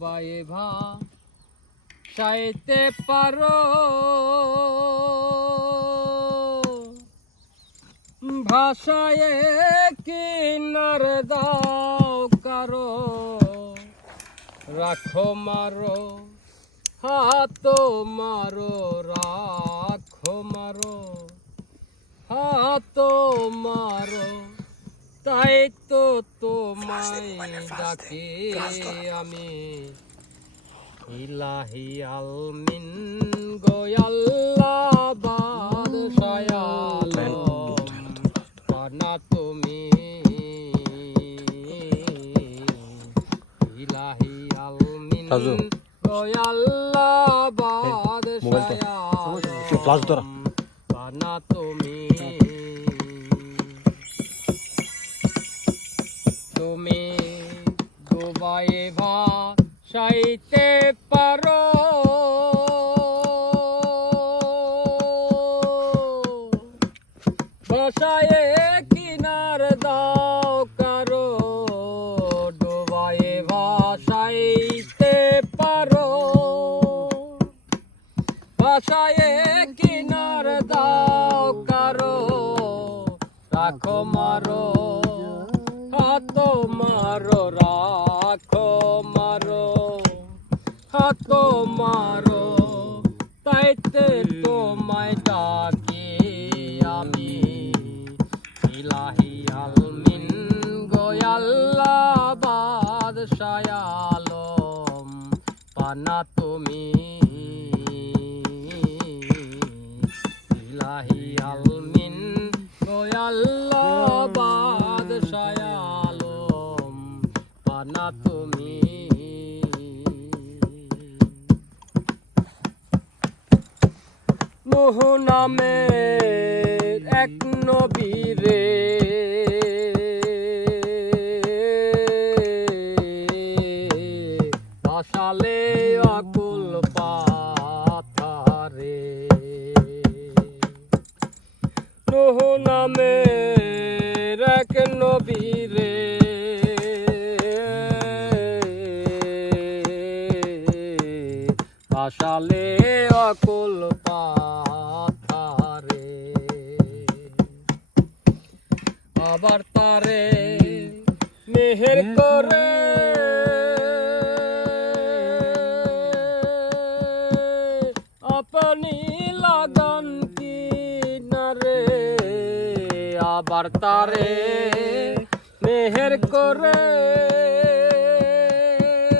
ডুবায়ে ভাসাইতে পারো ভাষায় কিনার দাও কারো রাখো মারো হাত মারো রাখো মারো হাত মারো তাই তো তোমায় ডাকি আমি ইলাহি আলমিন গোয়াল্লাহ বাদশায়াল পানা তুমি ইলাহি আলমিন গোয়াল্লাহ বাদশায়াল পানা তুমি তুমি ডুবায়ে ভাসাইতে পারো ভাষায় কিনার দাও কারো ডুবায়ে ভাসাইতে পারো ভাষায় কিনার দাও কারো রাখো মারো হাত মারো রাখো মারো হাত মারো তাইতে তোমায় ডাকি আমি ইলাহি আলমিন গোয়াল্লাহ বাদশায়ালম পানা তুমি ইলাহি আলমিন গোয়াল্লাহ বাদশায়ালম পানা তুমি নূহ নামের এক নবীরে ভাসালে আকুল পাথারে নূহ নামের এক নবীরে ভাসালে আকুল পাথারে আবার তারে মেহের করে আপনি লাগান কিনারে আবার তারে মেহের করে